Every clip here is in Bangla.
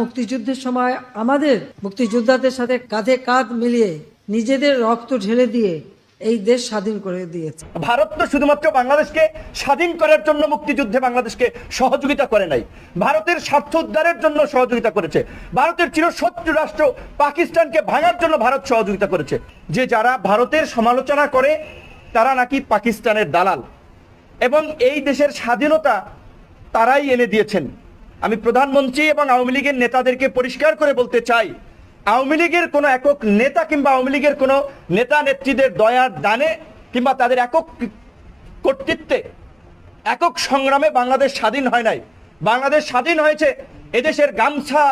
মুক্তিযুদ্ধের সময় আমাদের মুক্তিযোদ্ধাদের সাথে কাঁধে কাঁধ মিলিয়ে নিজেদের রক্ত ঢেলে দিয়ে এই দেশ স্বাধীন করে দিয়েছে। ভারত তো শুধুমাত্র বাংলাদেশকে স্বাধীন করার জন্য মুক্তিযুদ্ধে বাংলাদেশকে সহযোগিতা করে নাই, ভারতের স্বার্থ উদ্ধারের জন্য সহযোগিতা করেছে। ভারতের চিরশত্রু রাষ্ট্র পাকিস্তানকে ভাঙার জন্য ভারত সহযোগিতা করেছে। যে যারা ভারতের সমালোচনা করে তারা নাকি পাকিস্তানের দালাল, এবং এই দেশের স্বাধীনতা তারাই এনে দিয়েছেন। আমি প্রধানমন্ত্রী এবং আওয়ামী লীগের নেতাদেরকে পরিষ্কার করে বলতে চাই, আওয়ামী লীগের কোনো একক নেতা কিংবা আওয়ামী লীগের কোনো নেতা নেত্রীদের দয়ার দানে কিংবা তাদের একক কর্তৃত্বে, একক সংগ্রামে বাংলাদেশ স্বাধীন হয় নাই। বাংলাদেশ স্বাধীন হয়েছে এদেশের গামছা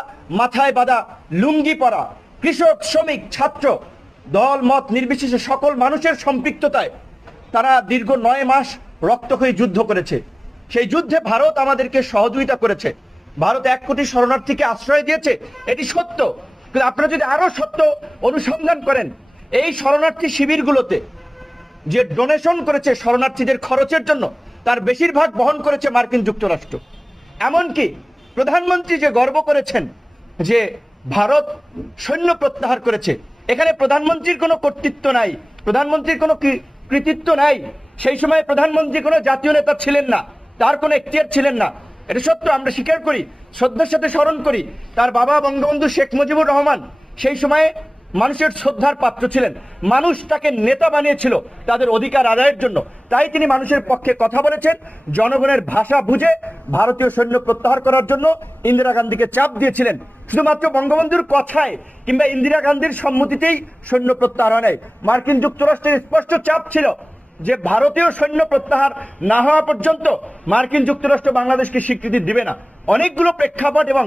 মাথায় বাঁধা, লুঙ্গি পরা কৃষক, শ্রমিক, ছাত্র, দল মত নির্বিশেষে সকল মানুষের সম্পৃক্ততায়। তারা দীর্ঘ 9 মাস রক্তক্ষয়ী যুদ্ধ করেছে। সেই যুদ্ধে ভারত আমাদেরকে সহযোগিতা করেছে। ভারত 1 কোটি শরণার্থীকে আশ্রয় দিয়েছে, এটি সত্য। কিন্তু আপনারা যদি আরো সত্য অনুসন্ধান করেন, এই শরণার্থী শিবিরগুলোতে যে ডোনেশন করেছে শরণার্থীদের খরচের জন্য, তার বেশিরভাগ বহন করেছে মার্কিন যুক্তরাষ্ট্র। এমনকি প্রধানমন্ত্রী যে গর্ব করেছেন যে ভারত সৈন্য প্রত্যাহার করেছে, এখানে প্রধানমন্ত্রীর কোনো কর্তৃত্ব নাই, প্রধানমন্ত্রীর কোনো কৃতিত্ব নাই। সেই সময় প্রধানমন্ত্রী কোনো জাতীয় নেতা ছিলেন না, তার কোনো এখতিয়ার ছিলেন না। এটা সত্য, আমরা স্বীকার করি, শ্রদ্ধার সাথে স্মরণ করি। তার বাবা বঙ্গবন্ধু শেখ মুজিবুর রহমান সেই সময়ে মানুষের শ্রদ্ধার পাত্র ছিলেন। মানুষ তাকে নেতা বানিয়েছিল তাদের অধিকার আদায়ের জন্য। তাই তিনি মানুষের পক্ষে কথা বলেছেন, জনগণের ভাষা বুঝে ভারতীয় সৈন্য প্রত্যাহার করার জন্য ইন্দিরা গান্ধীকে চাপ দিয়েছিলেন। শুধুমাত্র বঙ্গবন্ধুর কথায় কিংবা ইন্দিরা গান্ধীর সম্মতিতেই সৈন্য প্রত্যাহার হয় নাই। মার্কিন যুক্তরাষ্ট্রের স্পষ্ট চাপ ছিল যে ভারতীয় সৈন্য প্রত্যাহার না হওয়া পর্যন্ত মার্কিন যুক্তরাষ্ট্র বাংলাদেশকে স্বীকৃতি দিবে না। অনেকগুলো প্রেক্ষাপট এবং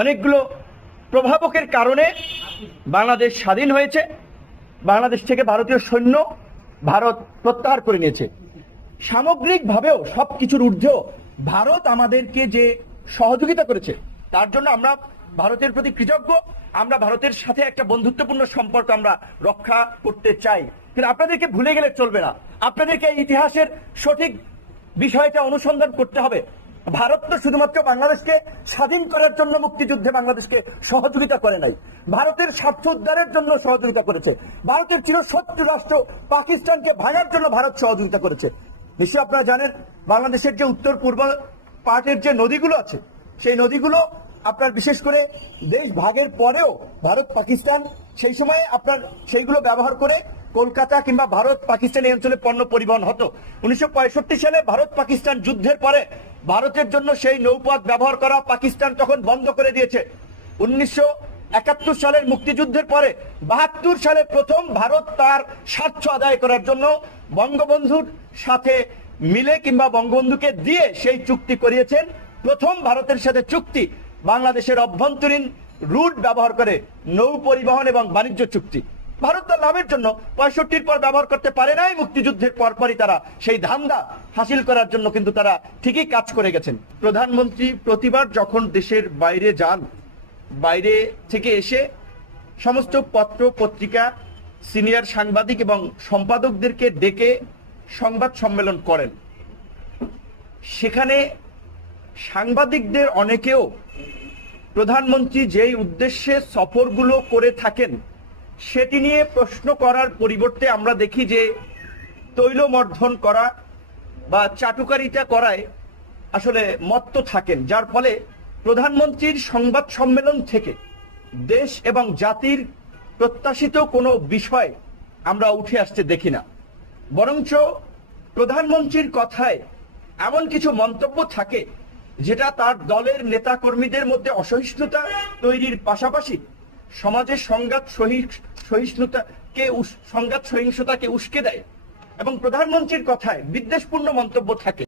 অনেকগুলো প্রভাবকের কারণে বাংলাদেশ স্বাধীন হয়েছে। বাংলাদেশ থেকে ভারতীয় সৈন্য ভারত প্রত্যাহার করে নিয়েছে। সামগ্রিকভাবেও সবকিছুর ঊর্ধ্বেও ভারত আমাদেরকে যে সহযোগিতা করেছে তার জন্য আমরা ভারতের প্রতি কৃতজ্ঞ। আমরা ভারতের সাথে একটা বন্ধুত্বপূর্ণ সম্পর্ক আমরা রক্ষা করতে চাই, কিন্তু আপনাদেরকে ভুলে গেলে চলবে না। আপনাদেরকে ইতিহাসের সঠিক বিষয়টা অনুসন্ধান করতে হবে। ভারত তো শুধুমাত্র বাংলাদেশকে স্বাধীন করার জন্য মুক্তিযুদ্ধে বাংলাদেশকে সহযোগিতা করে নাই, ভারতের স্বার্থ উদ্ধারের জন্য সহযোগিতা করেছে। ভারতের চিরশত্রু রাষ্ট্র পাকিস্তানকে ভাঙার জন্য ভারত সহযোগিতা করেছে। নিশ্চয়ই আপনারা জানেন, বাংলাদেশের যে উত্তর পূর্ব পার্টের যে নদীগুলো আছে, সেই নদীগুলো আপনার বিশেষ করে দেশ ভাগের পরেও ভারত পাকিস্তান সেই সময় আপনার সেইগুলো ব্যবহার করে কলকাতা কিংবা ভারত পাকিস্তান এই অঞ্চলে পণ্য পরিবহন হতো। 1965 সালে ভারত পাকিস্তান যুদ্ধের পরে ভারতের জন্য সেই নৌপথ ব্যবহার করা পাকিস্তান তখন বন্ধ করে দিয়েছে। 1971 সালের মুক্তিযুদ্ধের পরে 72 সালে প্রথম ভারত তার স্বার্থ আদায় করার জন্য বঙ্গবন্ধুর সাথে মিলে কিংবা বঙ্গবন্ধুকে দিয়ে সেই চুক্তি করিয়েছেন। প্রথম ভারতের সাথে চুক্তি বাংলাদেশের অভ্যন্তরীণ রুট ব্যবহার করে নৌ পরিবহন এবং বাণিজ্য চুক্তি। ভারত তার লাভের জন্য 65 পর ব্যবহার করতে পারে নাই, মুক্তিযুদ্ধের পরপরই তারা সেই ধান্দা হাসিল করার জন্য কিন্তু তারা ঠিকই কাজ করে গেছেন। প্রধানমন্ত্রী প্রতিবার যখন দেশের বাইরে যান, বাইরে থেকে এসে সমস্ত পত্র পত্রিকা, সিনিয়র সাংবাদিক এবং সম্পাদকদেরকে ডেকে সংবাদ সম্মেলন করেন। সেখানে সাংবাদিকদের অনেকেও প্রধানমন্ত্রী যেই উদ্দেশ্যে সফরগুলো করে থাকেন সেটি নিয়ে প্রশ্ন করার পরিবর্তে আমরা দেখি যে তৈলমর্ধন করা বা চাটুকারিতা করায় আসলে মত্ত থাকেন, যার ফলে প্রধানমন্ত্রীর সংবাদ সম্মেলন থেকে দেশ এবং জাতির প্রত্যাশিত কোনো বিষয় আমরা উঠে আসতে দেখি না। বরঞ্চ প্রধানমন্ত্রীর কথায় এমন কিছু মন্তব্য থাকে যেটা তার দলের নেতা কর্মীদের মধ্যে অসহিষ্ণুতা তৈরির পাশাপাশি সমাজের সংঘাত সহিংসতাকে উস্কে দেয়, এবং প্রধানমন্ত্রীর কথায় বিদ্বেষপূর্ণ মন্তব্য থাকে।